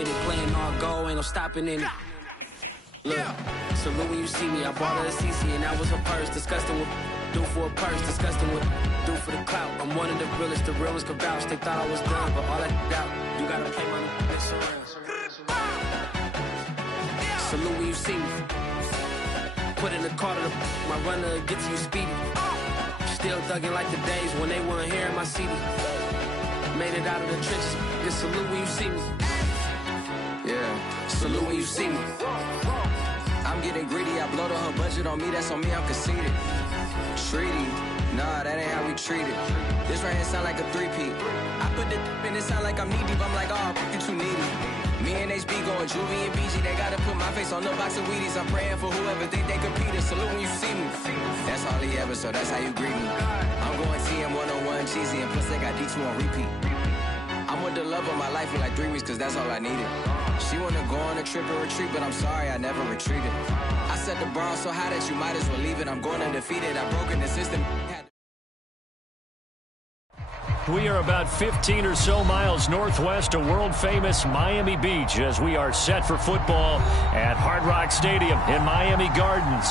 fitted, playing all go, ain't no stopping in it. Look, salute when you see me. I bought her a CC and that was her purse. Disgusting with do for a purse, disgusting with do for the clout. I'm one of the realest, the realest could vouch. They thought I was done, but all that out. You gotta play my next around. Salute when you see me. Put in the car to my runner, get to you speedy. Still thugging like the days when they weren't here in my CD. Made it out of the trenches. Just salute when you see me. Yeah, salute when you see me. I'm getting greedy, I blow the whole budget on me, that's on me, I'm conceited. Treaty, nah, that ain't how we treat it. This right here sound like a three-peat. I put the in it sound like I'm knee deep, I'm like, oh, you too needy. Me and HB going Juvie and BG, they gotta put my face on no box of Wheaties. I'm praying for whoever think they compete. Salute when you see me. That's all he ever, so that's how you greet me. I'm going TM 101 cheesy, and plus they got D2 on repeat. I'm with the love of my life for like 3 weeks, cause that's all I needed. She wanna go on a trip or retreat, but I'm sorry, I never retreated. I set the bar so high that you might as well leave it. I'm going undefeated, I've broken the system. We are about 15 or so miles northwest of world-famous Miami Beach as we are set for football at Hard Rock Stadium in Miami Gardens.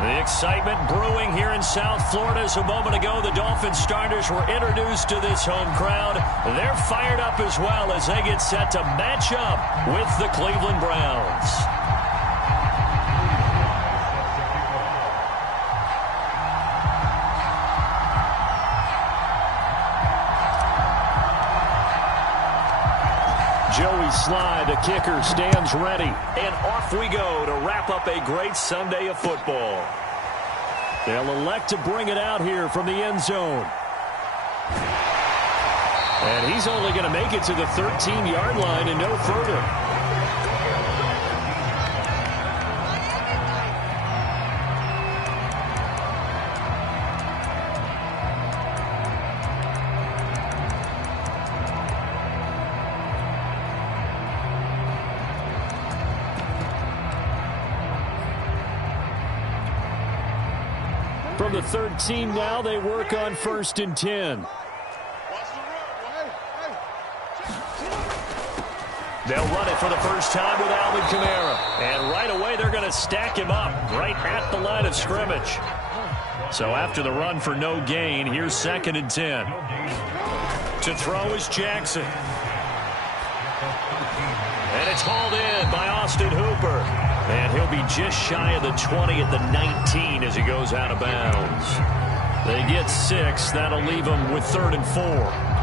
The excitement brewing here in South Florida as a moment ago the Dolphins starters were introduced to this home crowd. They're fired up as well as they get set to match up with the Cleveland Browns. Joey Sly, the kicker, stands ready. And off we go to wrap up a great Sunday of football. They'll elect to bring it out here from the end zone. And he's only going to make it to the 13-yard line and no further. From the 13 now, they work on 1st and 10. They'll run it for the first time with Alvin Kamara. And right away, they're going to stack him up right at the line of scrimmage. So after the run for no gain, here's 2nd and 10. To throw is Jackson. And it's hauled in by Austin Hooper. And he'll be just shy of the 20 at the 19 as he goes out of bounds. They get 6. That'll leave them with 3rd and 4.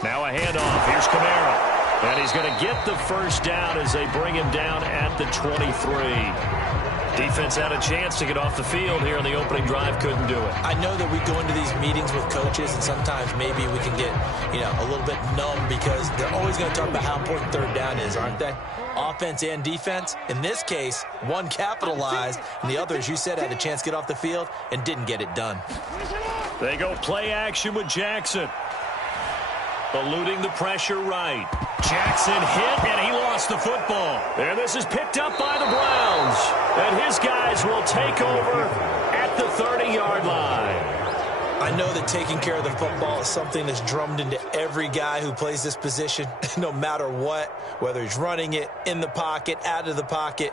Now a handoff. Here's Kamara. And he's going to get the first down as they bring him down at the 23. Defense had a chance to get off the field here on the opening drive. Couldn't do it. I know that we go into these meetings with coaches, and sometimes maybe we can get, a little bit numb because they're always going to talk about how important 3rd down is, aren't they? Offense and defense. In this case, one capitalized, and the other, as you said, had a chance to get off the field and didn't get it done. They go play action with Jackson. Eluding the pressure right. Jackson hit, and he lost the football. And this is picked up by the Browns. And his guys will take over at the 30-yard line. I know that taking care of the football is something that's drummed into every guy who plays this position, no matter what, whether he's running it, in the pocket, out of the pocket.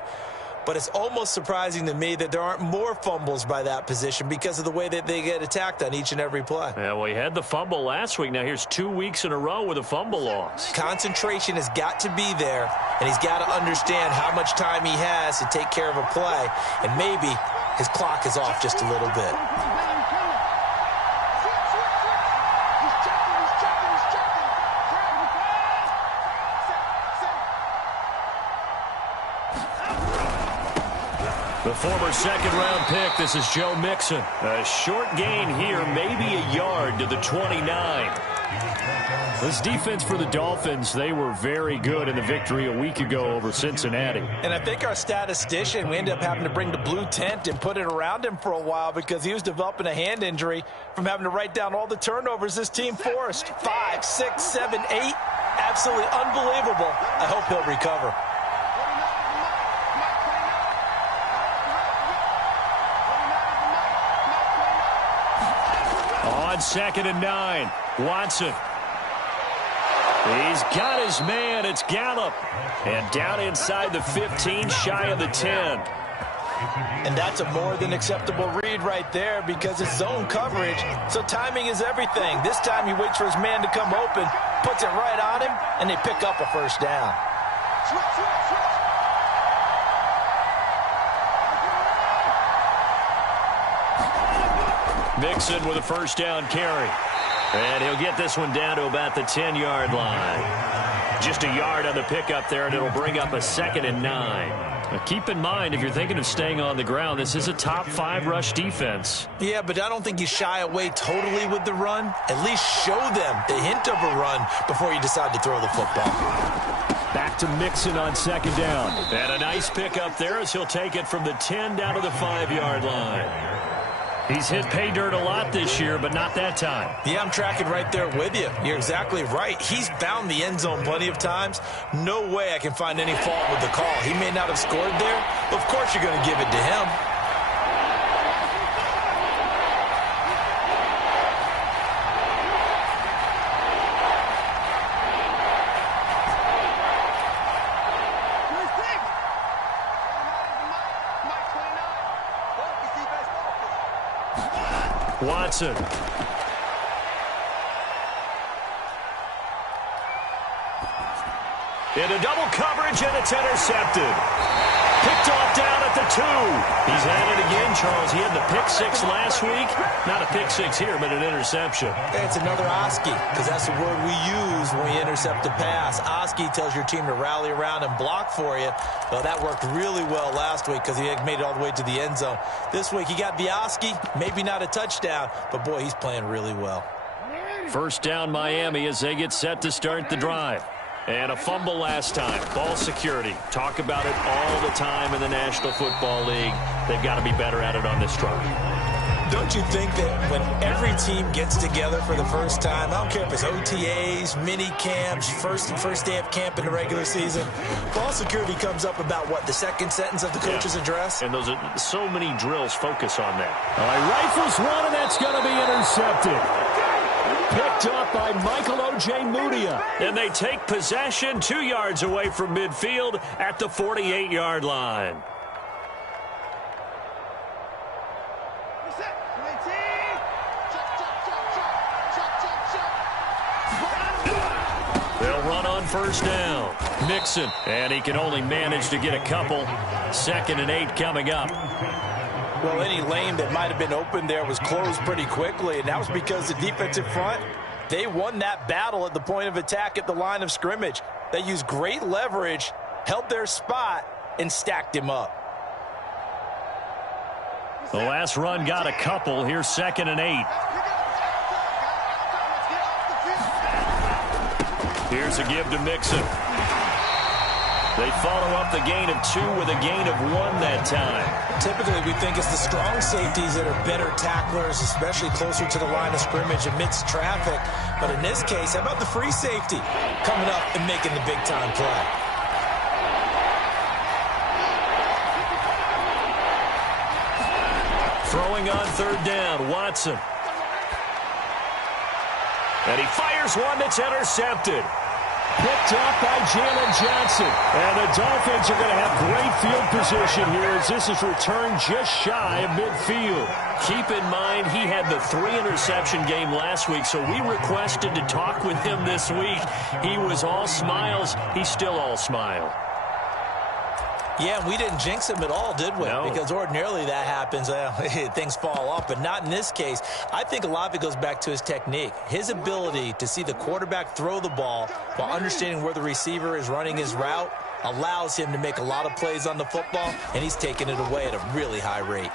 But it's almost surprising to me that there aren't more fumbles by that position because of the way that they get attacked on each and every play. Yeah, well, he had the fumble last week. Now here's 2 weeks in a row with a fumble loss. Concentration has got to be there, and he's got to understand how much time he has to take care of a play, and maybe his clock is off just a little bit. The former second-round pick, this is Joe Mixon. A short gain here, maybe a yard to the 29. This defense for the Dolphins, they were very good in the victory a week ago over Cincinnati. And I think our statistician, we ended up having to bring the blue tent and put it around him for a while because he was developing a hand injury from having to write down all the turnovers this team forced. 5, 6, 7, 8. Absolutely unbelievable. I hope he'll recover. On 2nd and 9, Watson. He's got his man. It's Gallup. And down inside the 15, shy of the 10. And that's a more than acceptable read right there because it's zone coverage, so timing is everything. This time he waits for his man to come open, puts it right on him, and they pick up a first down. Mixon with a first down carry. And he'll get this one down to about the 10-yard line. Just a yard on the pickup there, and it'll bring up a 2nd and 9. Now keep in mind, if you're thinking of staying on the ground, this is a top 5 rush defense. Yeah, but I don't think you shy away totally with the run. At least show them the hint of a run before you decide to throw the football. Back to Mixon on 2nd down. And a nice pickup there as he'll take it from the 10 down to the 5-yard line. He's hit pay dirt a lot this year, but not that time. Yeah, I'm tracking right there with you. You're exactly right. He's found the end zone plenty of times. No way I can find any fault with the call. He may not have scored there, but of course you're going to give it to him. Watson. Into double coverage, and it's intercepted. Picked off down at the 2. He's had it again, Charles. He had the pick 6 last week. Not a pick 6 here, but an interception. It's another Oski, because that's the word we use when we intercept a pass. Oski tells your team to rally around and block for you. Well, that worked really well last week because he made it all the way to the end zone. This week he got the Oski, maybe not a touchdown, but boy, he's playing really well. First down Miami as they get set to start the drive. And a fumble last time. Ball security. Talk about it all the time in the National Football League. They've got to be better at it on this drive. Don't you think that when every team gets together for the first time, I don't care if it's OTAs, mini camps, first day of camp in the regular season, ball security comes up about, what, the second sentence of the coach's address? And those are so many drills focus on that. All right, rifles one, and that's going to be intercepted. Picked up by Michael O.J. Mudia. And they take possession 2 yards away from midfield at the 48-yard line. They'll run on first down. Mixon, and he can only manage to get a couple. 2nd and 8 coming up. Well, any lane that might have been open there was closed pretty quickly, and that was because the defensive front, they won that battle at the point of attack at the line of scrimmage. They used great leverage, held their spot, and stacked him up. The last run got a couple. Here's 2nd and 8. Here's a give to Mixon. They follow up the gain of 2 with a gain of 1 that time. Typically, we think it's the strong safeties that are better tacklers, especially closer to the line of scrimmage amidst traffic. But in this case, how about the free safety coming up and making the big-time play? Throwing on 3rd down, Watson. And he fires one that's intercepted. Picked up by Jalen Johnson. And the Dolphins are going to have great field position here as this is returned just shy of midfield. Keep in mind he had the 3-interception game last week, so we requested to talk with him this week. He was all smiles. He's still all smile. Yeah, we didn't jinx him at all, did we? No. Because ordinarily that happens. Things fall off, but not in this case. I think a lot of it goes back to his technique. His ability to see the quarterback throw the ball while understanding where the receiver is running his route allows him to make a lot of plays on the football, and he's taking it away at a really high rate.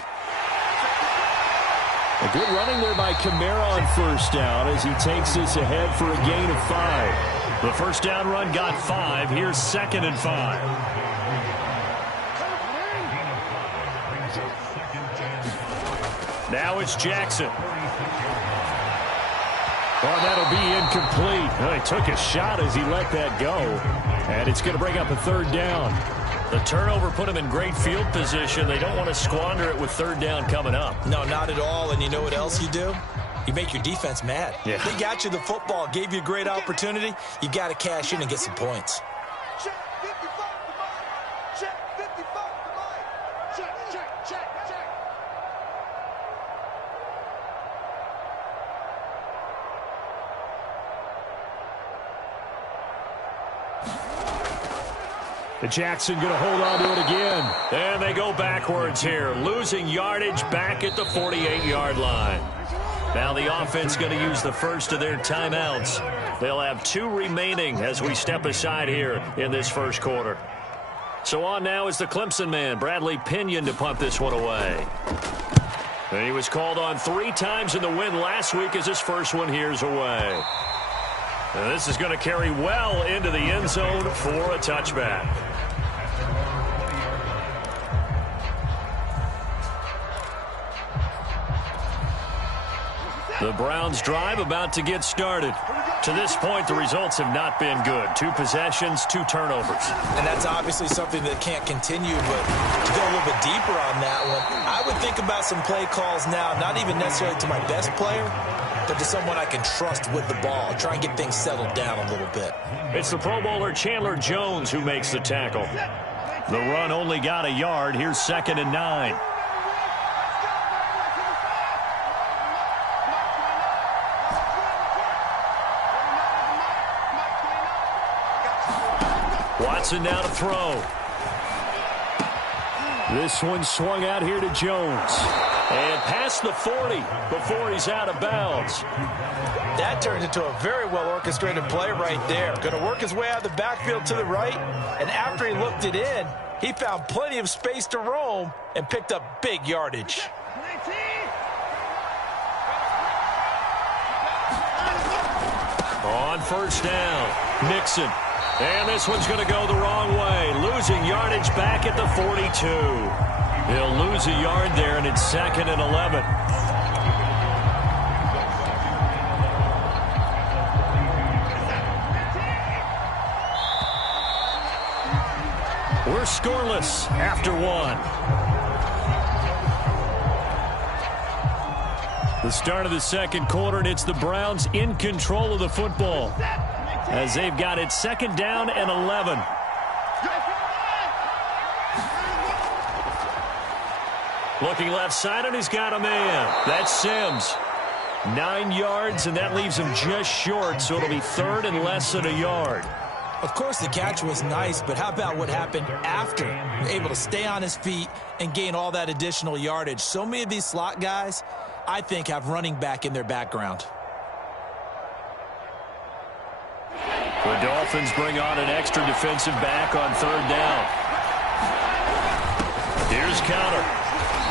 A good running there by Kamara on first down as he takes this ahead for a gain of 5. The first down run got 5. Here's 2nd and 5. Now it's Jackson. Oh, that'll be incomplete. Oh, he took a shot as he let that go. And it's going to bring up a 3rd down. The turnover put him in great field position. They don't want to squander it with 3rd down coming up. No, not at all. And you know what else you do? You make your defense mad. Yeah. They got you the football, gave you a great opportunity. You got to cash in and get some points. Check 55 to mine. Check 55 to mine. Check. And Jackson going to hold on to it again. And they go backwards here, losing yardage back at the 48-yard line. Now the offense going to use the first of their timeouts. They'll have 2 remaining as we step aside here in this first quarter. So on now is the Clemson man, Bradley Pinion, to punt this one away. And he was called on 3 times in the win last week as his first one here's away. And this is going to carry well into the end zone for a touchback. The Browns drive about to get started. To this point, the results have not been good. 2 possessions, 2 turnovers. And that's obviously something that can't continue, but to go a little bit deeper on that one, I would think about some play calls now, not even necessarily to my best player, but to someone I can trust with the ball. Try and get things settled down a little bit. It's the Pro Bowler Chandler Jones who makes the tackle. The run only got a yard. Here's 2nd and 9. Watson now to throw. This one swung out here to Jones. And past the 40 before he's out of bounds. That turned into a very well-orchestrated play right there. Going to work his way out of the backfield to the right. And after he looked it in, he found plenty of space to roam and picked up big yardage. On first down, Mixon. And this one's going to go the wrong way. Losing yardage back at the 42. He'll lose a yard there, and it's 2nd and 11. We're scoreless after 1. The start of the second quarter, and it's the Browns in control of the football as they've got it 2nd down and 11. Looking left side, and he's got a man. That's Sims. 9 yards, and that leaves him just short, so it'll be 3rd and less than a yard. Of course, the catch was nice, but how about what happened after? Able to stay on his feet and gain all that additional yardage. So many of these slot guys, I think, have running back in their background. The Dolphins bring on an extra defensive back on 3rd down. Here's counter.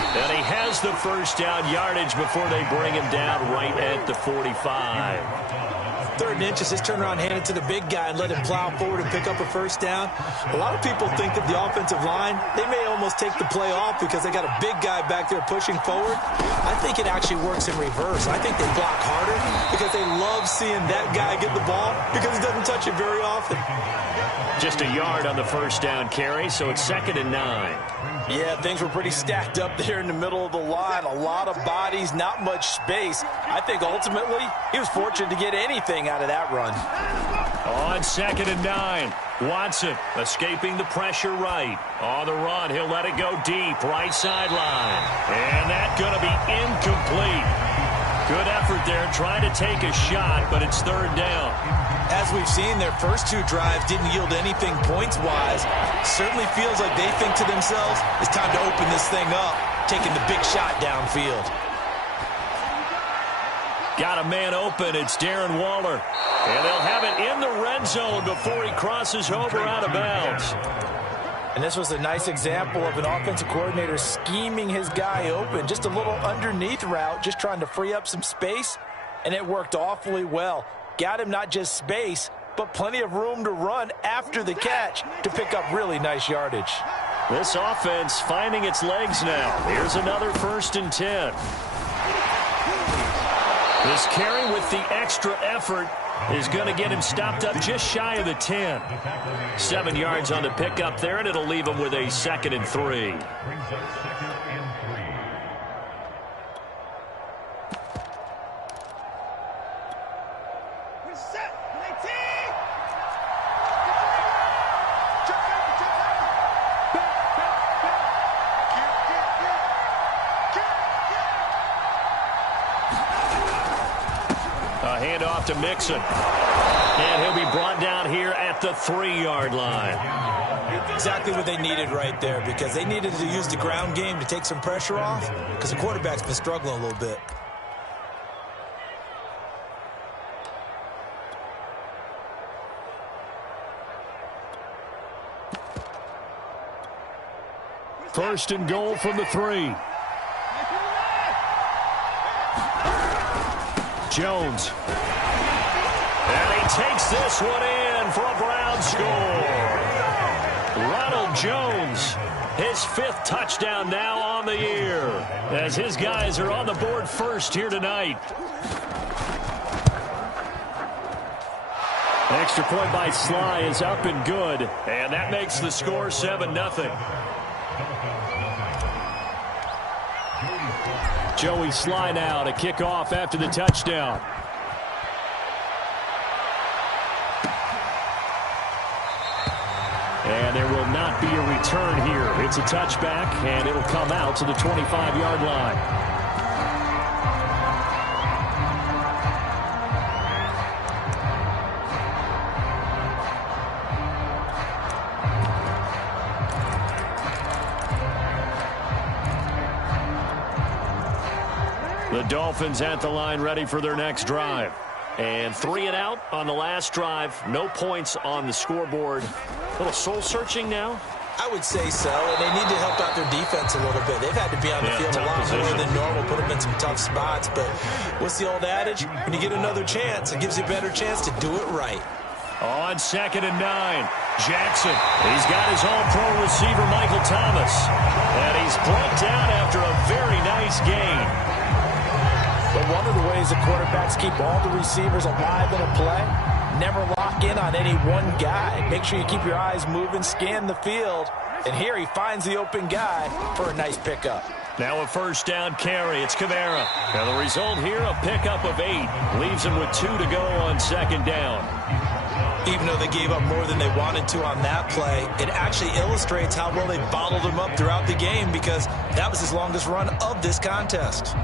And he has the first down yardage before they bring him down right at the 45. 3rd and inches, just turn around, hand it to the big guy, and let him plow forward and pick up a first down. A lot of people think that the offensive line, they may almost take the play off because they got a big guy back there pushing forward. I think it actually works in reverse. I think they block harder because they love seeing that guy get the ball because he doesn't touch it very often. Just a yard on the first down carry, so it's 2nd and 9. Yeah, things were pretty stacked up there in the middle of the line. A lot of bodies, not much space. I think ultimately he was fortunate to get anything out of that run. On 2nd and 9, Watson escaping the pressure right. On the run, he'll let it go deep, right sideline. And that's going to be incomplete. Good effort there, trying to take a shot, but it's 3rd down. As we've seen, their first 2 drives didn't yield anything points-wise. Certainly feels like they think to themselves, it's time to open this thing up, taking the big shot downfield. Got a man open. It's Darren Waller. And they'll have it in the red zone before he crosses over out of bounds. And this was a nice example of an offensive coordinator scheming his guy open. Just a little underneath route, just trying to free up some space, and it worked awfully well. Got him not just space, but plenty of room to run after the catch to pick up really nice yardage. This offense finding its legs now. Here's another 1st and 10. This carry with the extra effort is going to get him stopped up just shy of the 10. 7 yards on the pickup there, and it'll leave him with a 2nd and 3. Handoff to Mixon. And he'll be brought down here at the 3-yard line. Exactly what they needed right there, because they needed to use the ground game to take some pressure off, because the quarterback's been struggling a little bit. First and goal from the 3. Jones. And he takes this one in for a Brown score. Ronald Jones, his 5th touchdown now on the year, as his guys are on the board first here tonight. Extra point by Sly is up and good, and that makes the score 7-0. Joey Sly now to kick off after the touchdown. And there will not be a return here. It's a touchback, and it'll come out to the 25-yard line. The Dolphins at the line ready for their next drive. And 3 and out on the last drive. No points on the scoreboard. A little soul-searching now? I would say so, and they need to help out their defense a little bit. They've had to be on the field a lot more than normal, put them in some tough spots. But what's the old adage? When you get another chance, it gives you a better chance to do it right. On 2nd and 9, Jackson. He's got his all-pro receiver, Michael Thomas. And he's brought down after a very nice gain. But one of the ways the quarterbacks keep all the receivers alive in a play, never lock in on any one guy. Make sure you keep your eyes moving, scan the field. And here he finds the open guy for a nice pickup. Now a 1st down carry. It's Kamara. Now the result here, a pickup of 8. Leaves him with 2 to go on 2nd down. Even though they gave up more than they wanted to on that play, it actually illustrates how well they bottled him up throughout the game, because that was his longest run of this contest.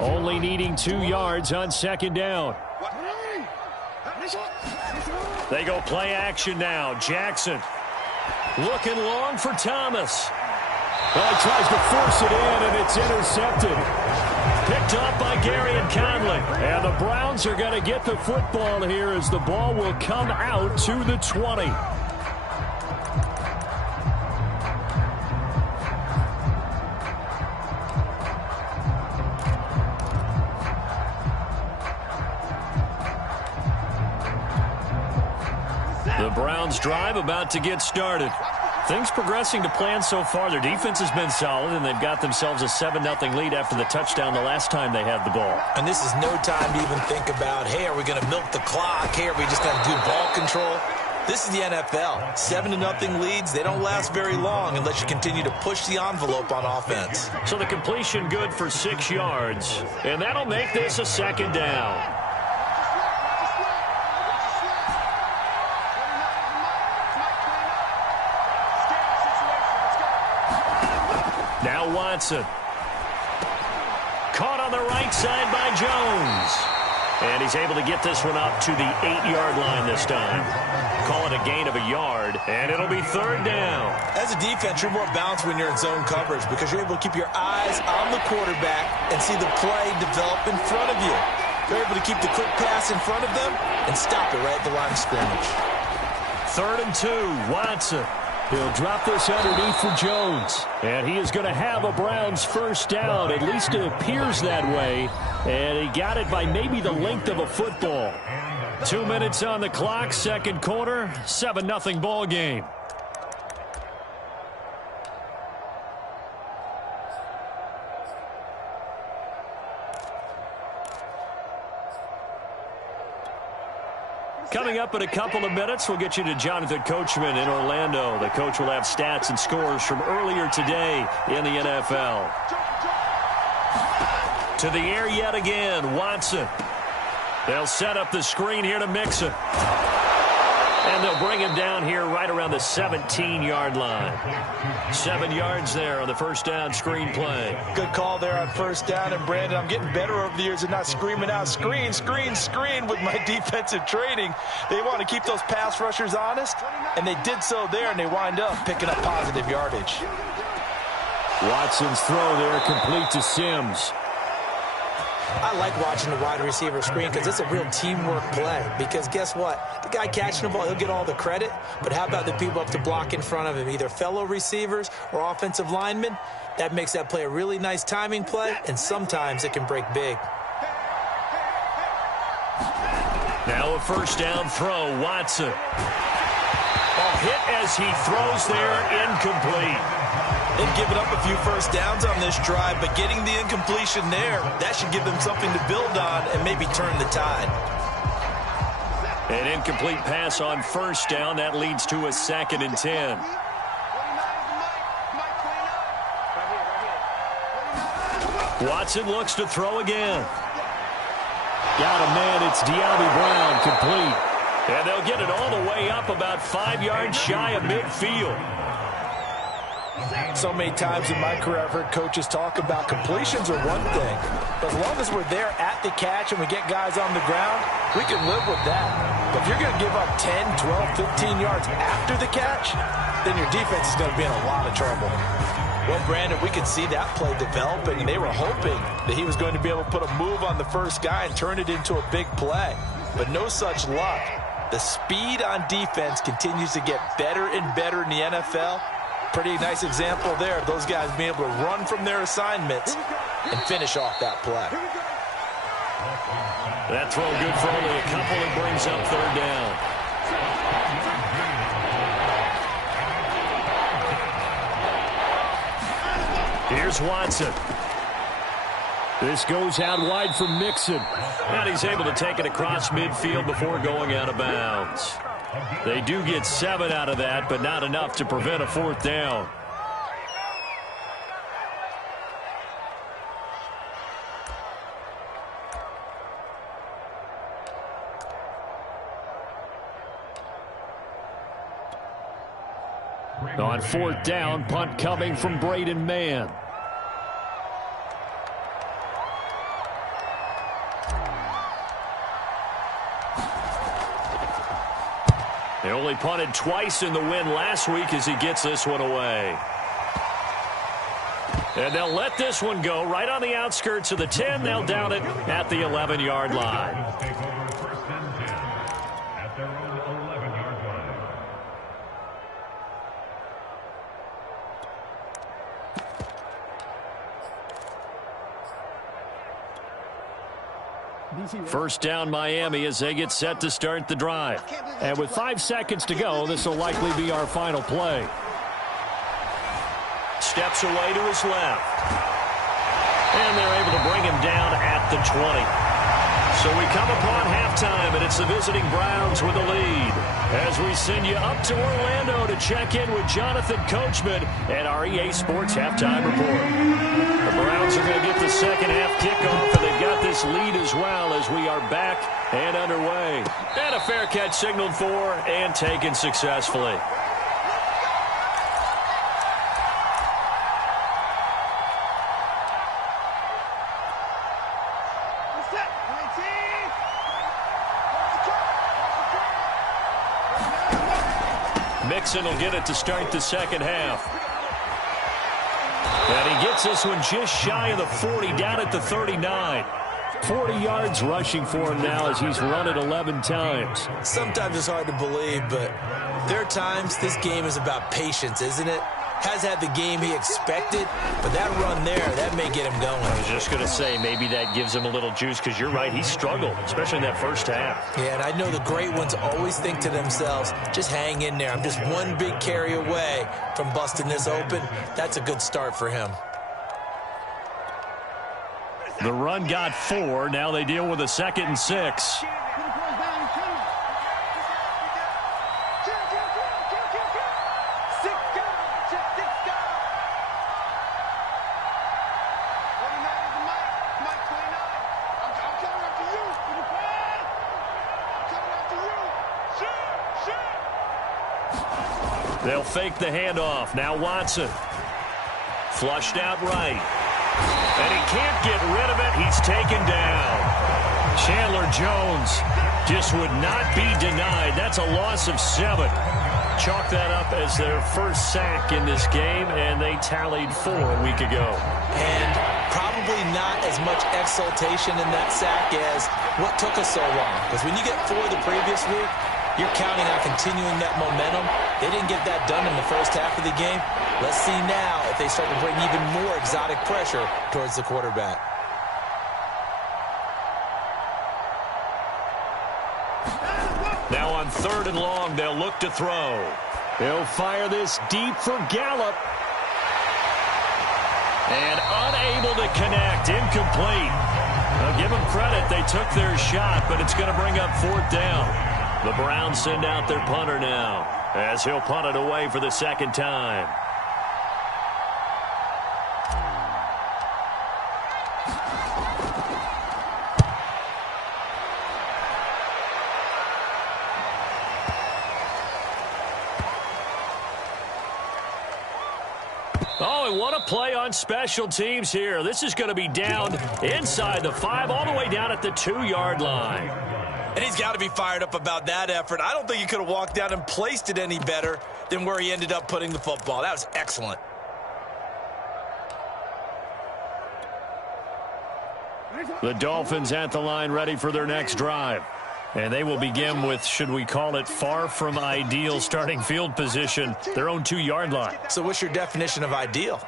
Only needing 2 yards on 2nd down. They go play action now. Jackson looking long for Thomas. Well, he tries to force it in, and it's intercepted. Picked up by Gary and Conley. And the Browns are going to get the football here as the ball will come out to the 20. The Browns drive about to get started. Things progressing to plan so far. Their defense has been solid, and they've got themselves a 7-0 lead after the touchdown the last time they had the ball. And this is no time to even think about, hey, are we going to milk the clock? Hey, are we just going to do ball control? This is the NFL. 7-0 leads, they don't last very long unless you continue to push the envelope on offense. So the completion good for 6 yards, and that'll make this a 2nd down. Now Watson. Caught on the right side by Jones. And he's able to get this one up to the 8-yard line this time. Call it a gain of a yard, and it'll be third down. As a defense, you're more balanced when you're in zone coverage because you're able to keep your eyes on the quarterback and see the play develop in front of you. You're able to keep the quick pass in front of them and stop it right at the line of scrimmage. 3rd and 2, Watson. He'll drop this underneath for Jones. And he is going to have a Browns first down. At least it appears that way. And he got it by maybe the length of a football. 2 minutes on the clock, second quarter, 7-0 ball game. Coming up in a couple of minutes, we'll get you to Jonathan Coachman in Orlando. The coach will have stats and scores from earlier today in the NFL. To the air yet again, Watson. They'll set up the screen here to Mixon. And they'll bring him down here right around the 17-yard line. 7 yards there on the first down screen play. Good call there on first down. And, Brandon, I'm getting better over the years and not screaming out, screen, screen, screen with my defensive training. They want to keep those pass rushers honest, and they did so there, and they wind up picking up positive yardage. Watson's throw there complete to Sims. I like watching the wide receiver screen because it's a real teamwork play. Because guess what? The guy catching the ball, he'll get all the credit. But how about the people up to block in front of him, either fellow receivers or offensive linemen? That makes that play a really nice timing play, and sometimes it can break big. Now a first down throw, Watson. Oh, hit as he throws there, incomplete. They've given up a few first downs on this drive, but getting the incompletion there, that should give them something to build on and maybe turn the tide. An incomplete pass on first down. That leads to a 2nd and 10. Watson looks to throw again. Got a man. It's De'Ami Brown, complete. And they'll get it all the way up about 5 yards shy of midfield. So many times in my career, I've heard coaches talk about completions are one thing. But as long as we're there at the catch and we get guys on the ground, we can live with that. But if you're going to give up 10, 12, 15 yards after the catch, then your defense is going to be in a lot of trouble. Well, Brandon, we could see that play developing, and they were hoping that he was going to be able to put a move on the first guy and turn it into a big play. But no such luck. The speed on defense continues to get better and better in the NFL. Pretty nice example there of those guys being able to run from their assignments and finish off that play. That throw good for only a couple and brings up third down. Here's Watson. This goes out wide for Mixon. And he's able to take it across midfield before going out of bounds. They do get 7 out of that, but not enough to prevent a fourth down. On fourth down, punt coming from Braden Mann. They only punted twice in the win last week as he gets this one away. And they'll let this one go right on the outskirts of the 10. They'll down it at the 11-yard line. First down Miami as they get set to start the drive. And with 5 seconds to go, this will likely be our final play. Steps away to his left. And they're able to bring him down at the 20. So we come upon halftime, and it's the visiting Browns with the lead. As we send you up to Orlando to check in with Jonathan Coachman and our EA Sports Halftime Report. The Browns are going to get the second half kickoff, and they've got this lead as well as we are back and underway. And a fair catch signaled for and taken successfully. Jackson will get it to start the second half. And he gets this one just shy of the 40, down at the 39. 40 yards rushing for him now as he's run it 11 times. Sometimes it's hard to believe, but there are times this game is about patience, isn't it? Has had the game he expected, but that run there, that may get him going. I was just going to say, maybe that gives him a little juice, because you're right, he struggled, especially in that first half. Yeah, and I know the great ones always think to themselves, just hang in there. I'm just one big carry away from busting this open. That's a good start for him. The run got 4. Now they deal with a 2nd and 6. They'll fake the handoff. Now Watson. Flushed out right. And he can't get rid of it. He's taken down. Chandler Jones just would not be denied. That's a loss of 7. Chalk that up as their first sack in this game, and they tallied 4 a week ago. And probably not as much exultation in that sack as what took us so long. Because when you get 4 the previous week, you're counting on continuing that momentum. They didn't get that done in the first half of the game. Let's see now if they start to bring even more exotic pressure towards the quarterback. Now on 3rd and long, they'll look to throw. They'll fire this deep for Gallup. And unable to connect. Incomplete. Now give them credit. They took their shot, but it's going to bring up 4th down. The Browns send out their punter now, as he'll punt it away for the 2nd time. Oh, and what a play on special teams here. This is going to be down inside the 5, all the way down at the 2-yard line. And he's got to be fired up about that effort. I don't think he could have walked down and placed it any better than where he ended up putting the football. That was excellent. The Dolphins at the line ready for their next drive. And they will begin with, should we call it, far from ideal starting field position, their own 2-yard line. So what's your definition of ideal?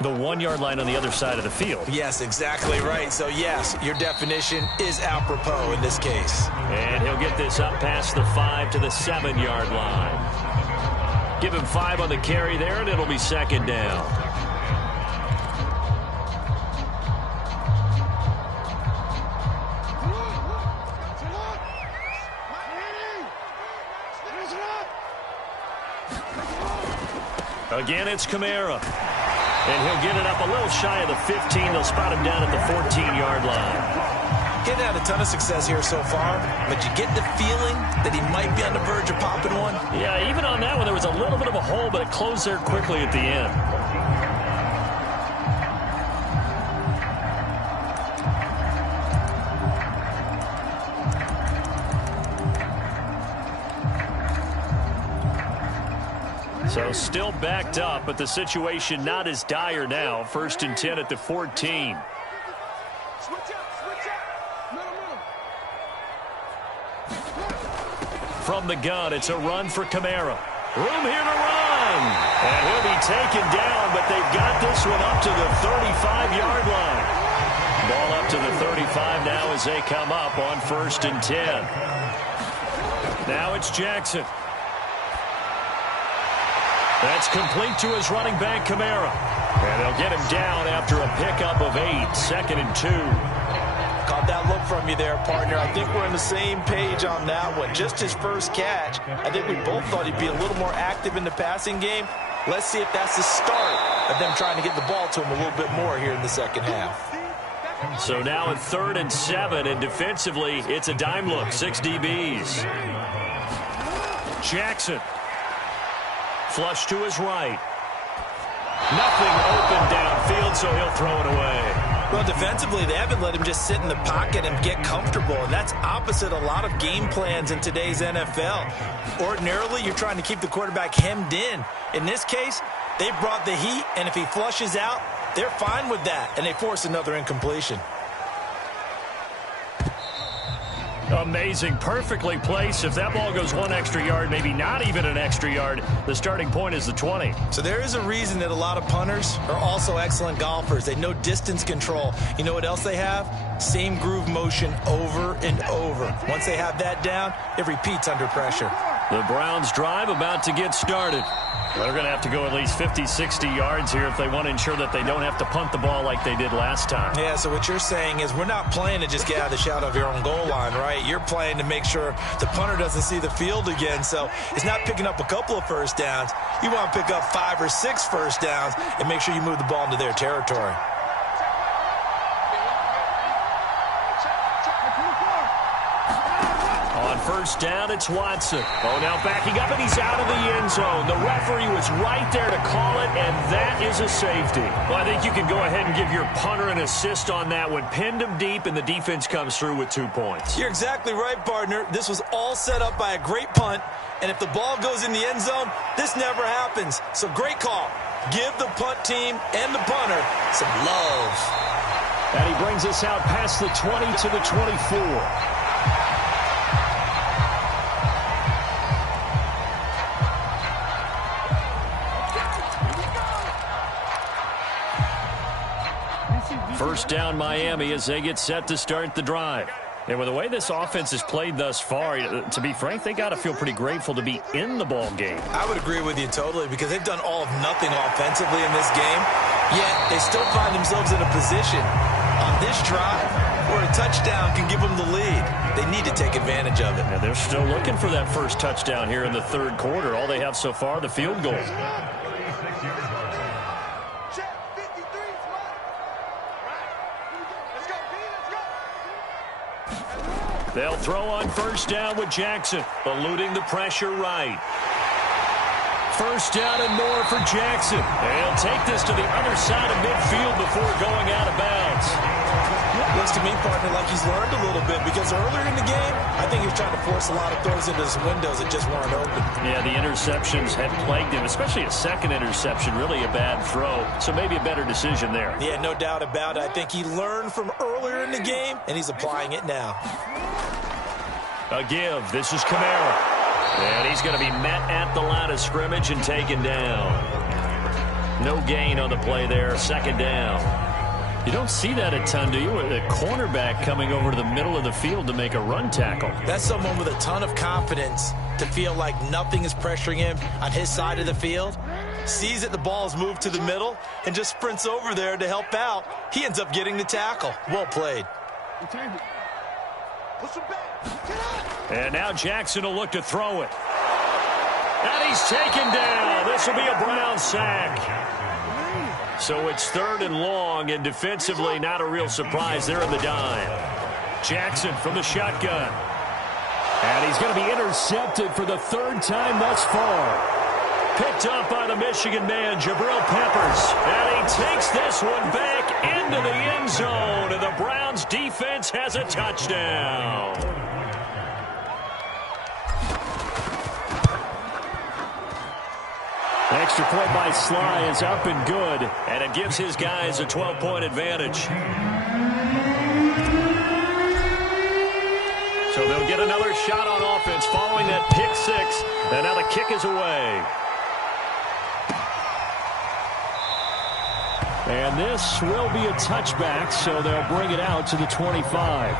The 1-yard line on the other side of the field. Yes, exactly right. So, yes, your definition is apropos in this case. And he'll get this up past the 5 to the 7-yard line. Give him 5 on the carry there, and it'll be 2nd down. Again, it's Kamara. And he'll get it up a little shy of the 15. They'll spot him down at the 14-yard line. Getting had a ton of success here so far, but you get the feeling that he might be on the verge of popping one. Yeah, even on that one, there was a little bit of a hole, but it closed there quickly at the end. So still backed up, but the situation not as dire now. 1st and 10 at the 14. From the gun, it's a run for Kamara. Room here to run. And he'll be taken down, but they've got this one up to the 35-yard line. Ball up to the 35 now as they come up on 1st and 10. Now it's Jackson. That's complete to his running back, Kamara. And they'll get him down after a pickup of 8, 2nd and 2. Caught that look from you there, partner. I think we're on the same page on that one. Just his first catch. I think we both thought he'd be a little more active in the passing game. Let's see if that's the start of them trying to get the ball to him a little bit more here in the second half. So now at 3rd and 7, and defensively, it's a dime look, 6 DBs. Jackson. Flush to his right. Nothing open downfield, so he'll throw it away. Well, defensively, they haven't let him just sit in the pocket and get comfortable, and that's opposite a lot of game plans in today's NFL. Ordinarily, you're trying to keep the quarterback hemmed in. In this case, they brought the heat, and if he flushes out, they're fine with that, and they force another incompletion. Amazing, perfectly placed. If that ball goes one extra yard, maybe not even an extra yard, the starting point is the 20. So there is a reason that a lot of punters are also excellent golfers. They know distance control. You know what else they have? Same groove motion over and over. Once they have that down, it repeats under pressure. The Browns drive about to get started. They're going to have to go at least 50, 60 yards here if they want to ensure that they don't have to punt the ball like they did last time. Yeah, so what you're saying is we're not playing to just get out of the shadow of your own goal line, right? You're playing to make sure the punter doesn't see the field again. So it's not picking up a couple of first downs. You want to pick up 5 or 6 first downs and make sure you move the ball into their territory. First down, it's Watson. Oh, now backing up, and he's out of the end zone. The referee was right there to call it, and that is a safety. Well, I think you can go ahead and give your punter an assist on that one. Pinned him deep, and the defense comes through with 2 points. You're exactly right, partner. This was all set up by a great punt, and if the ball goes in the end zone, this never happens. So great call. Give the punt team and the punter some love. And he brings us out past the 20 to the 24. First down Miami as they get set to start the drive. And with the way this offense has played thus far, to be frank, they got to feel pretty grateful to be in the ball game. I would agree with you totally because they've done all of nothing offensively in this game, yet they still find themselves in a position on this drive where a touchdown can give them the lead. They need to take advantage of it. And they're still looking for that first touchdown here in the third quarter. All they have so far, the field goal. They'll throw on first down with Jackson, eluding the pressure right. First down and more for Jackson. They'll take this to the other side of midfield before going out of bounds. Looks to me, partner, like he's learned a little bit because earlier in the game, I think he was trying to force a lot of throws into some windows that just weren't open. Yeah, the interceptions had plagued him, especially a second interception, really a bad throw. So maybe a better decision there. Yeah, no doubt about it. I think he learned from earlier in the game, and he's applying it now. A give. This is Kamara. And he's going to be met at the line of scrimmage and taken down. No gain on the play there. Second down. You don't see that a ton, do you? With a cornerback coming over to the middle of the field to make a run tackle. That's someone with a ton of confidence to feel like nothing is pressuring him on his side of the field. Sees that the ball is moved to the middle and just sprints over there to help out. He ends up getting the tackle. Well played. And now Jackson will look to throw it. And he's taken down. This will be a Brown sack. So it's third and long, and defensively not a real surprise there in the dime. Jackson from the shotgun. And he's going to be intercepted for the third time thus far. Picked up by the Michigan man, Jabril Peppers. And he takes this one back into the end zone, and the Browns defense has a touchdown. Extra point by Sly is up and good, and it gives his guys a 12-point advantage. So they'll get another shot on offense following that pick six, and now the kick is away. And this will be a touchback, so they'll bring it out to the 25.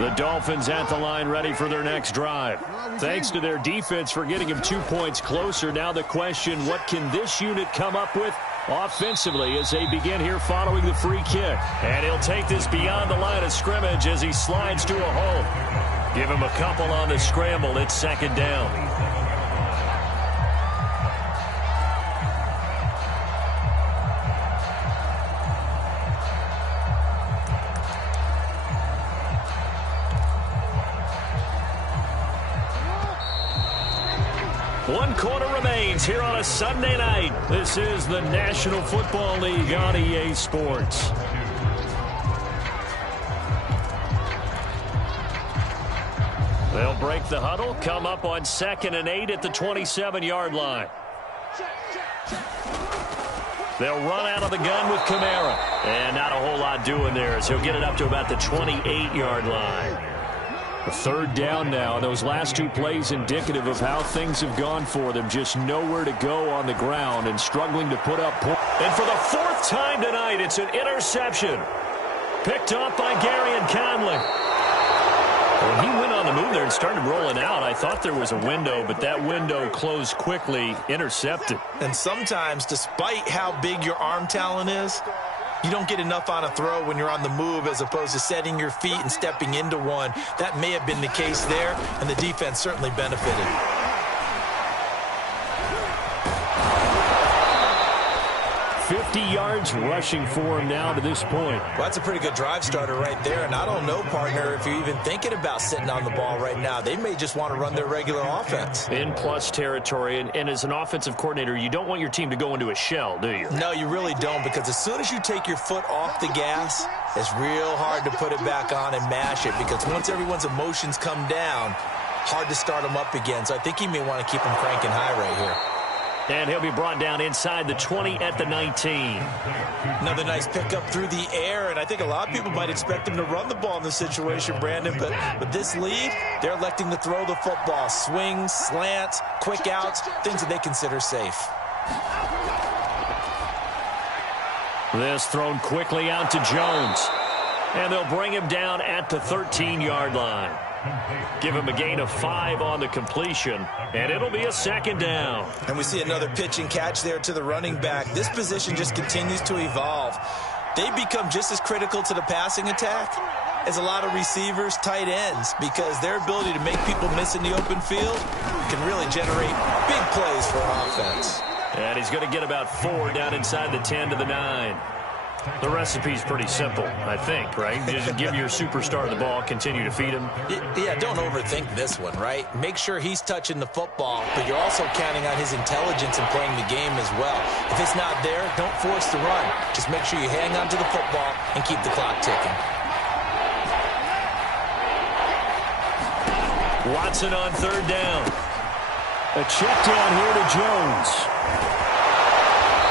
The Dolphins at the line ready for their next drive. Thanks to their defense for getting them 2 points closer. Now the question, what can this unit come up with offensively as they begin here following the free kick? And he'll take this beyond the line of scrimmage as he slides to a hole. Give him a couple on the scramble. It's second down. One quarter remains here on a Sunday night. This is the National Football League on EA Sports. They'll break the huddle, come up on 2nd and 8 at the 27-yard line. They'll run out of the gun with Kamara. And not a whole lot doing there as he'll get it up to about the 28-yard line. A 3rd down now. Those last 2 plays indicative of how things have gone for them. Just nowhere to go on the ground and struggling to put up points. And for the 4th time tonight, it's an interception. Picked off by Gary and Conley. When he went on the move there and started rolling out, I thought there was a window, but that window closed quickly, intercepted. And sometimes, despite how big your arm talent is, you don't get enough on a throw when you're on the move as opposed to setting your feet and stepping into one. That may have been the case there, and the defense certainly benefited. 50 yards rushing for him now to this point. Well, that's a pretty good drive starter right there. And I don't know, partner, if you're even thinking about sitting on the ball right now. They may just want to run their regular offense. In plus territory, and as an offensive coordinator, you don't want your team to go into a shell, do you? No, you really don't, because as soon as you take your foot off the gas, it's real hard to put it back on and mash it, because once everyone's emotions come down, hard to start them up again. So I think he may want to keep them cranking high right here. And he'll be brought down inside the 20 at the 19. Another nice pickup through the air, and I think a lot of people might expect him to run the ball in this situation, Brandon, but with this lead, they're electing to throw the football. Swings, slants, quick outs, things that they consider safe. This thrown quickly out to Jones. And they'll bring him down at the 13-yard line. Give him a gain of 5 on the completion, and it'll be a 2nd down. And we see another pitch and catch there to the running back. This position just continues to evolve. They become just as critical to the passing attack as a lot of receivers, tight ends, because their ability to make people miss in the open field can really generate big plays for offense. And he's going to get about 4 down inside the 10 to the 9. The recipe's pretty simple, I think, right? Just give your superstar the ball, continue to feed him. Yeah, don't overthink this one, right? Make sure he's touching the football, but you're also counting on his intelligence in playing the game as well. If it's not there, don't force the run. Just make sure you hang on to the football and keep the clock ticking. Watson on 3rd down. A check down here to Jones.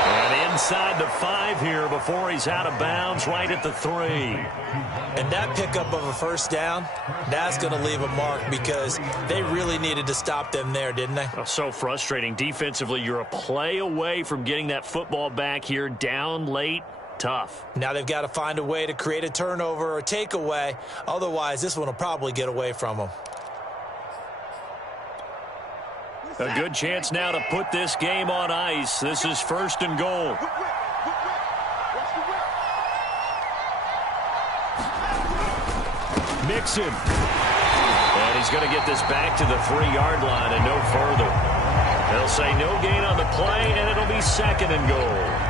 And inside the 5 here before he's out of bounds right at the 3. And that pickup of a 1st down, that's going to leave a mark because they really needed to stop them there, didn't they? Oh, so frustrating. Defensively, you're a play away from getting that football back here down late. Tough. Now they've got to find a way to create a turnover or a takeaway. Otherwise, this one will probably get away from them. A good chance now to put this game on ice. This is 1st and goal. Mixon. And he's going to get this back to the 3-yard line and no further. They'll say no gain on the play, and it'll be 2nd and goal.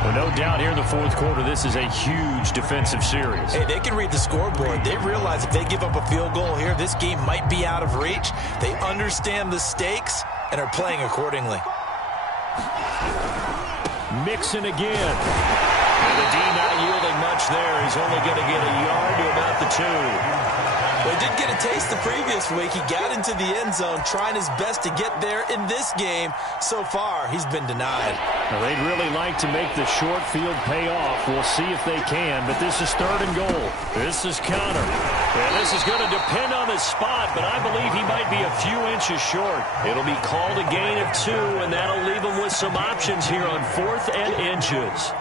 Well, no doubt here in the 4th quarter, this is a huge defensive series. Hey, they can read the scoreboard. They realize if they give up a field goal here, this game might be out of reach. They understand the stakes and are playing accordingly. Mixon again. And the D not yielding much there. He's only going to get a yard to about the 2. Well, he did get a taste the previous week. He got into the end zone trying his best to get there in this game. So far, he's been denied. Well, they'd really like to make the short field pay off. We'll see if they can, but this is 3rd and goal. This is Connor. And this is going to depend on his spot, but I believe he might be a few inches short. It'll be called a gain of 2, and that'll leave him with some options here on 4th and inches.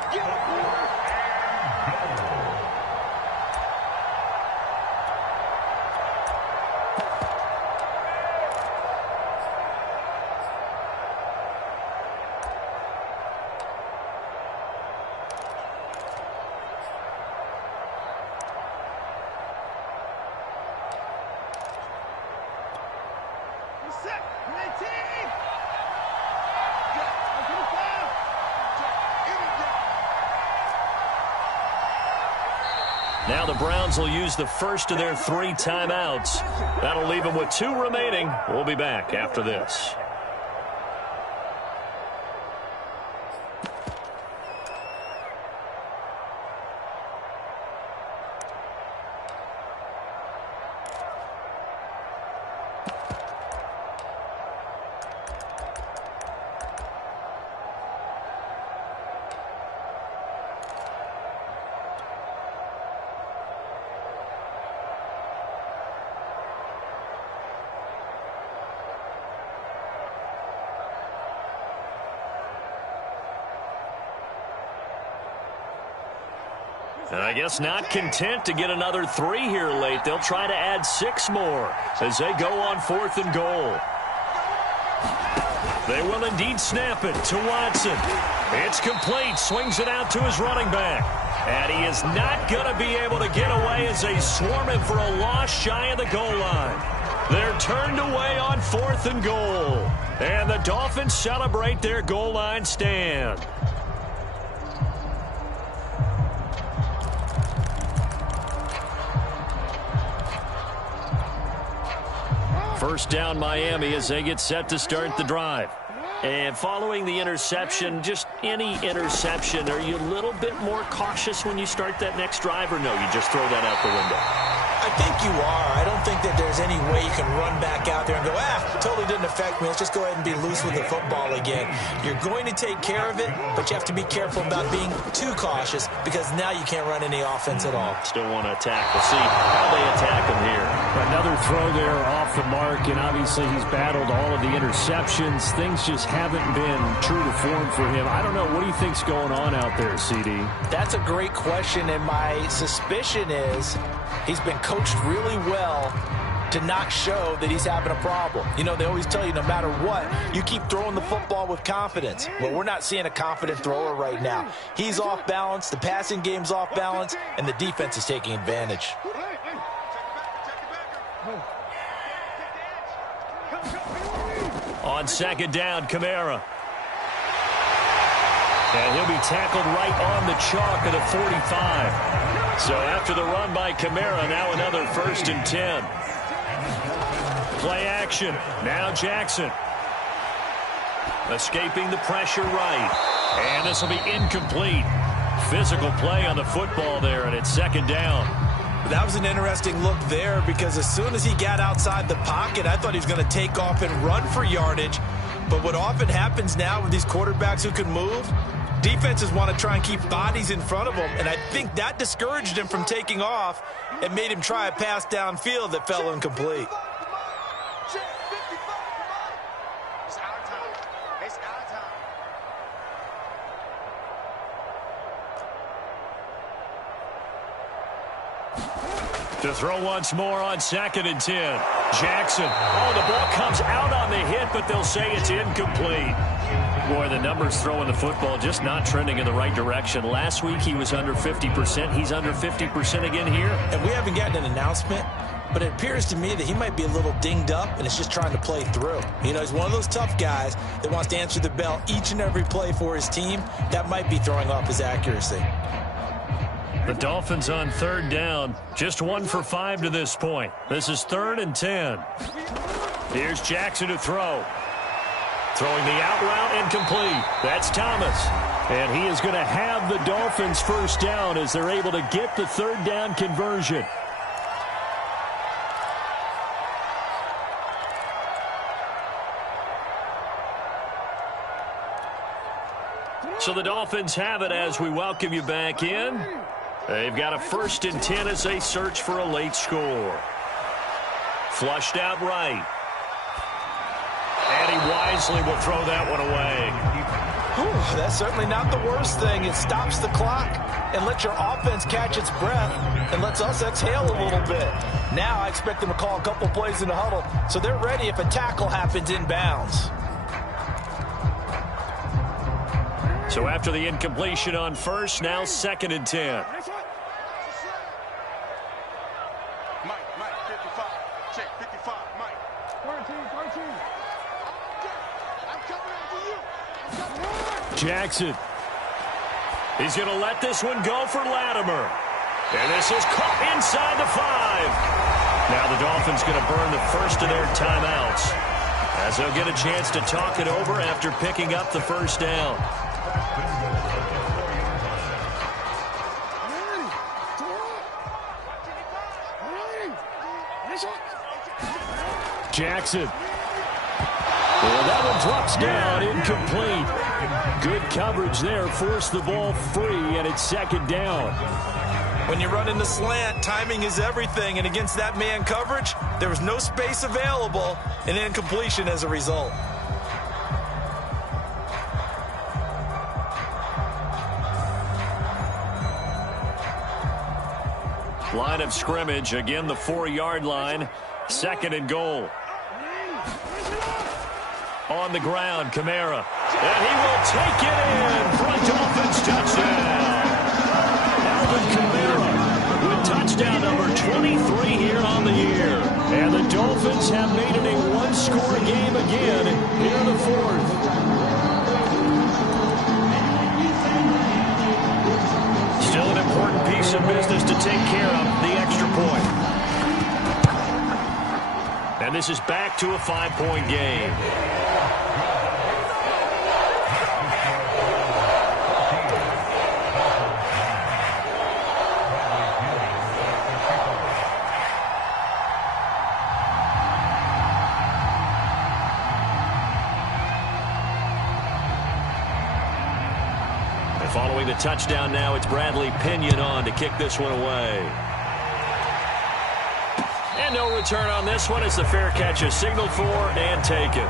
Now the Browns will use the first of their 3 timeouts. That'll leave them with 2 remaining. We'll be back after this. And I guess not content to get another 3 here late. They'll try to add 6 more as they go on 4th and goal. They will indeed snap it to Watson. It's complete. Swings it out to his running back. And he is not going to be able to get away as they swarm him for a loss shy of the goal line. They're turned away on 4th and goal. And the Dolphins celebrate their goal line stand. First down Miami as they get set to start the drive. And following the interception, just any interception, are you a little bit more cautious when you start that next drive, or no, you just throw that out the window? I think you are. I don't think that there's any way you can run back out there and go, totally didn't affect me. Let's just go ahead and be loose with the football again. You're going to take care of it, but you have to be careful about being too cautious because now you can't run any offense at all. Still want to attack. We'll see how they attack him here. Another throw there off the mark, and obviously he's battled all of the interceptions. Things just haven't been true to form for him. I don't know. What do you think's going on out there, CD? That's a great question, and my suspicion is he's been coached really well to not show that he's having a problem. You know, they always tell you no matter what, you keep throwing the football with confidence. Well, we're not seeing a confident thrower right now. He's off balance, the passing game's off balance, and the defense is taking advantage. On 2nd down, Kamara. And he'll be tackled right on the chalk of the 45. So after the run by Kamara, now another 1st and 10. Play action. Now Jackson. Escaping the pressure right. And this will be incomplete. Physical play on the football there, and it's 2nd down. That was an interesting look there because as soon as he got outside the pocket, I thought he was going to take off and run for yardage. But what often happens now with these quarterbacks who can move, defenses want to try and keep bodies in front of them, and I think that discouraged him from taking off and made him try a pass downfield that fell incomplete. To throw once more on 2nd and 10. Jackson. Oh, the ball comes out on the hit, but they'll say it's incomplete. Boy, the numbers throwing the football just not trending in the right direction. Last week he was under 50%. He's under 50% again here. And we haven't gotten an announcement, but it appears to me that he might be a little dinged up and is just trying to play through. You know, he's one of those tough guys that wants to answer the bell each and every play for his team. That might be throwing off his accuracy. The Dolphins on 3rd down. Just 1 for 5 to this point. This is 3rd and 10. Here's Jackson to throw. Throwing the out route incomplete. That's Thomas. And he is going to have the Dolphins 1st down as they're able to get the 3rd down conversion. So the Dolphins have it as we welcome you back in. They've got a 1st and 10 as they search for a late score. Flushed out right. And he wisely will throw that one away. Whew, that's certainly not the worst thing. It stops the clock and lets your offense catch its breath and lets us exhale a little bit. Now I expect them to call a couple plays in the huddle so they're ready if a tackle happens inbounds. So after the incompletion on 1st, now 2nd and 10. Mike, 55. Check, 55, Mike. 13. I'm coming after you. Jackson. He's going to let this one go for Latimer. And this is caught inside the 5. Now the Dolphins going to burn the first of their timeouts as they'll get a chance to talk it over after picking up the 1st down. Jackson. Well, that one drops down, incomplete. Good coverage there, forced the ball free, and it's 2nd down. When you run in the slant, timing is everything, and against that man coverage, there was no space available, and incompletion as a result. Line of scrimmage, again the 4-yard line. 2nd and goal. On the ground, Kamara. And he will take it in for a Dolphins touchdown. Alvin Kamara with touchdown number 23 here on the year. And the Dolphins have made it a one-score game again here in the 4th. Still an important piece of business to take care of, the extra point. And this is back to a 5-point game. Following the touchdown now, it's Bradley Pinion on to kick this one away. And no return on this one. It's the fair catch is signaled for and taken.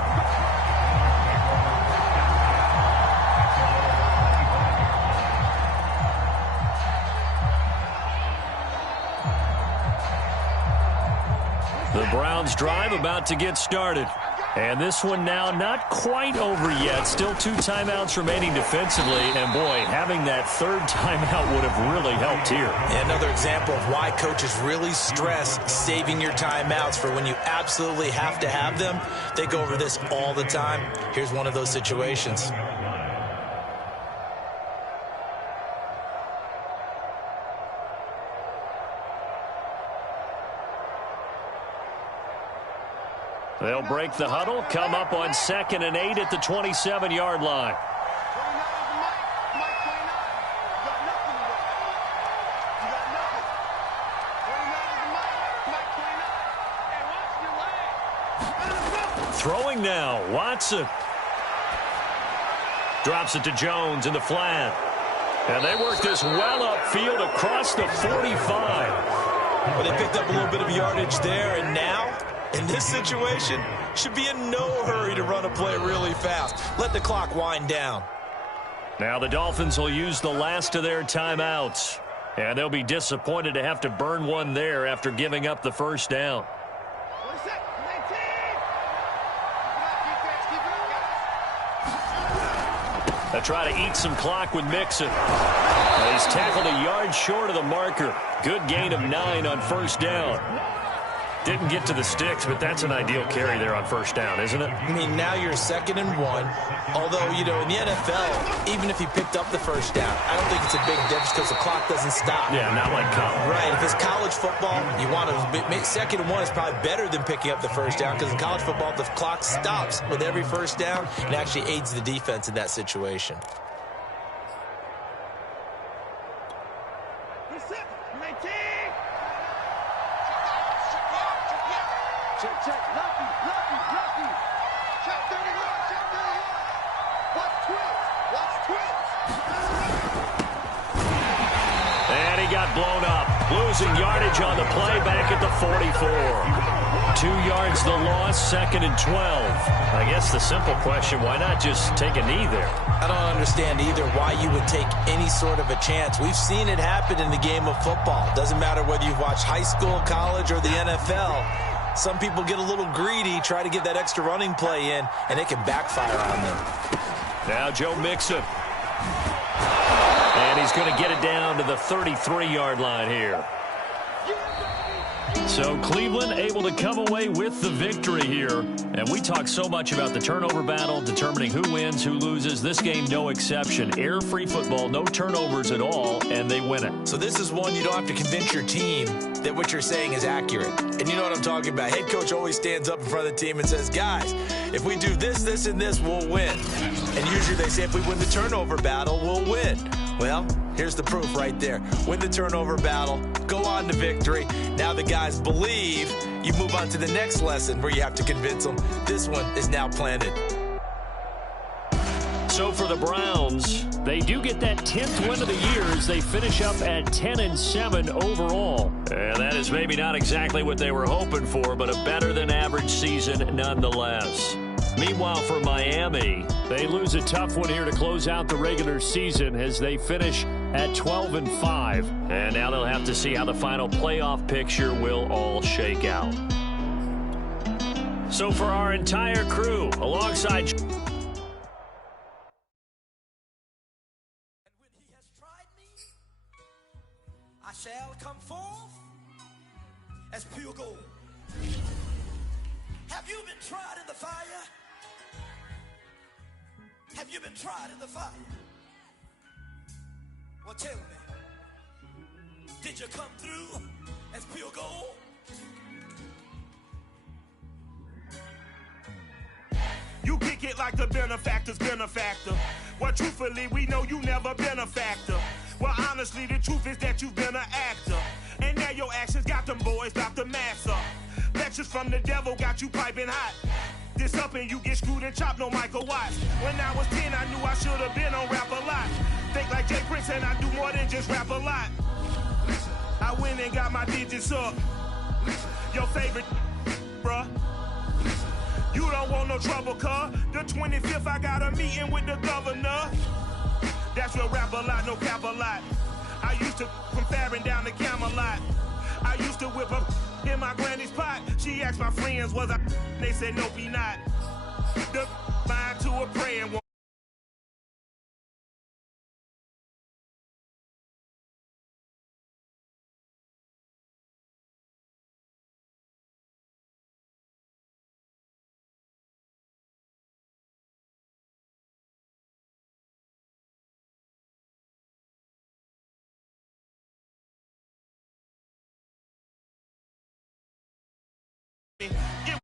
The Browns drive about to get started. And this one now not quite over yet. Still 2 timeouts remaining defensively. And, boy, having that 3rd timeout would have really helped here. And another example of why coaches really stress saving your timeouts for when you absolutely have to have them. They go over this all the time. Here's one of those situations. They'll break the huddle, come up on 2nd and 8 at the 27-yard line. Throwing now, Watson. Drops it to Jones in the flat. And they work this well upfield across the 45. Well, they picked up a little bit of yardage there, and now, in this situation, should be in no hurry to run a play really fast. Let the clock wind down. Now the Dolphins will use the last of their timeouts. And they'll be disappointed to have to burn one there after giving up the first down. They try to eat some clock with Mixon. He's tackled a yard short of the marker. Good gain of 9 on first down. Didn't get to the sticks, but that's an ideal carry there on first down, isn't it? I mean, now you're 2nd and 1. Although, you know, in the NFL, even if he picked up the first down, I don't think it's a big difference because the clock doesn't stop. Yeah, not like college. Right. If it's college football, you want to 2nd and 1 is probably better than picking up the first down because in college football, the clock stops with every first down and actually aids the defense in that situation. And he got blown up. Losing yardage on the play back at the 44. 2 yards the loss, 2nd and 12. I guess the simple question, why not just take a knee there? I don't understand either why you would take any sort of a chance. We've seen it happen in the game of football. Doesn't matter whether you've watched high school, college, or the NFL. Some people get a little greedy, try to get that extra running play in, and it can backfire on them. Now Joe Mixon. And he's going to get it down to the 33-yard line here. So Cleveland able to come away with the victory here. And we talk so much about the turnover battle, determining who wins, who loses. This game, no exception. Error-free football, no turnovers at all, and they win it. So this is one you don't have to convince your team that what you're saying is accurate. And you know what I'm talking about. Head coach always stands up in front of the team and says, guys, if we do this, this, and this, we'll win. And usually they say if we win the turnover battle, we'll win. Well, here's the proof right there. Win the turnover battle, go on to victory. Now the guys believe. You move on to the next lesson where you have to convince them. This one is now planted. So for the Browns, they do get that 10th win of the year as they finish up at 10-7 overall. And that is maybe not exactly what they were hoping for, but a better than average season nonetheless. Meanwhile, for Miami, they lose a tough one here to close out the regular season as they finish at 12-5. And now they'll have to see how the final playoff picture will all shake out. So for our entire crew, alongside... I shall come forth as pure gold. Have you been tried in the fire? Have you been tried in the fire? Well, tell me, did you come through as pure gold? You kick it like the benefactor's benefactor. Well, truthfully, we know you never been a factor. Well, honestly, the truth is that you've been an actor. And now your actions got them boys about to mass up. Lectures from the devil got you piping hot. This up and you get screwed and chopped, no Michael Watts. When I was 10, I knew I should have been on rap a lot. Think like Jay Prince and I do more than just rap a lot. I went and got my digits up. Your favorite, bruh. You don't want no trouble, cuz. The 25th, I got a meeting with the governor. That's real rap a lot, no cap a lot. I used to from Farron down to Camelot. I used to whip up in my granny's pot. She asked my friends, was I? They said, nope, he not. The line to a praying one. It